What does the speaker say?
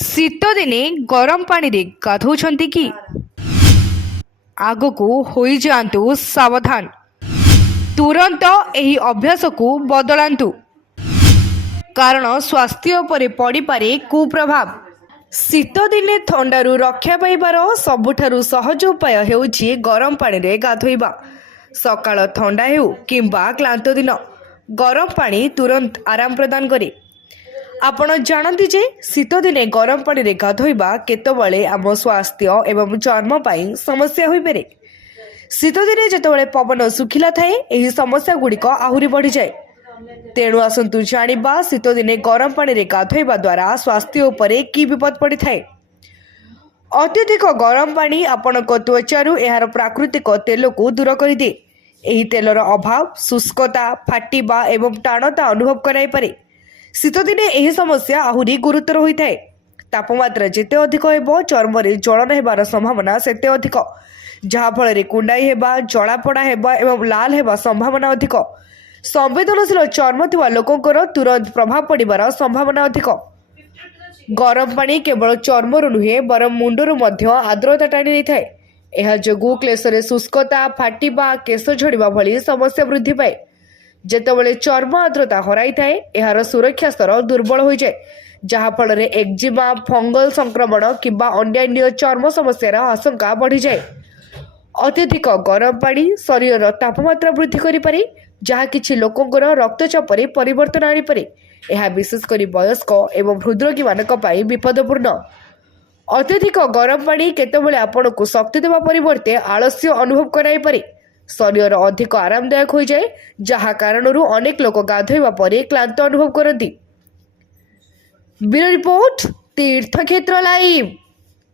शीत दिने गरम पानी रे गाधौछंती कि आगकू होई जांतु सावधान। तुरंत एही अभ्यास को बदलांतु कारण स्वास्थ्य पर पड़ी पारे कुप्रभाव। शीत दिने थंडारू रक्षा पाइबार सबुठारु सहज उपाय हेउछि गरम पानी रे गाधोइबा। सकाळ थंडा हेउ किंबा क्लांत दिन गरम पानी तुरंत आराम प्रदान करे। आपण जानती जे शीत दिने गरम पानी रे गाधोइबा केतबळे आम स्वास्थ्य एवं चर्म पाई समस्या होई पारे। शीत दिने जेतबळे पवन सुखिला थाए एही समस्या गुड़िक आहुरी बढ़ी जाए। तेणु आसंतु जानिबा शीत दिने गरम पानी रे गाधोइबा द्वारा स्वास्थ्य उपरे की विपद पड़ी थाए। अत्यधिक गरम पानी आपणक त्वचारू एहार प्राकृतिक तेल को दूर कर दिए। एही तेलर अभाव शुष्कता फाटिबा एवं टाणता अनुभव कराई पारे। शीत दिने एही समस्या आहुरी गुरुतर होता है। तापमात्रा जेते अधिक हेबो चर्म रे जलन हेबार संभावना सेते अधिक, जहा फल रे कुंडाई हेबा जलापड़ा हेबा एवं लाल हेबा संभावना अधिक। संवेदनशील चर्म थिबा लोकंकर तुरंत प्रभाव पड़िबार संभावना अधिक। गरम पानी केवल चर्मरू नुहे बरम मुंडरू मध्य आर्द्रता टाणी नहीं थाए। एहा जोगु क्लेशरे शुष्कता फाटिबा केश झड़िबा भली समस्या वृद्धि पाए। जेतेबेले चर्म आर्द्रता हराई थाए एहार सुरक्षा स्तर दुर्बल हो जाए, जहा फल रे एक्जिमा फंगल संक्रमण किंबा अन्यान्य चर्म समस्यार आशंका बढ़ी जाए। अत्यधिक गरम पानी शरीर तापमात्रा वृद्धि करि पारे, जहा किछि लोकंकर रक्तचाप रे परिवर्तन आनि पारे। एहा विशेष करी वयस्क एवं हृदरोगी मानक पाई विपदपूर्ण। अत्यधिक गरम पानी केतेबेले आपनको शक्ति देवा परिवर्ते आलस्य अनुभव कराई पारे। शरीर अधिक आरामदायक हो जाए, जहा कारणरू अनेक लोक गाधोइबा परे क्लांत अनुभव करती। ब्यूरो रिपोर्ट तीर्थक्षेत्र लाइव।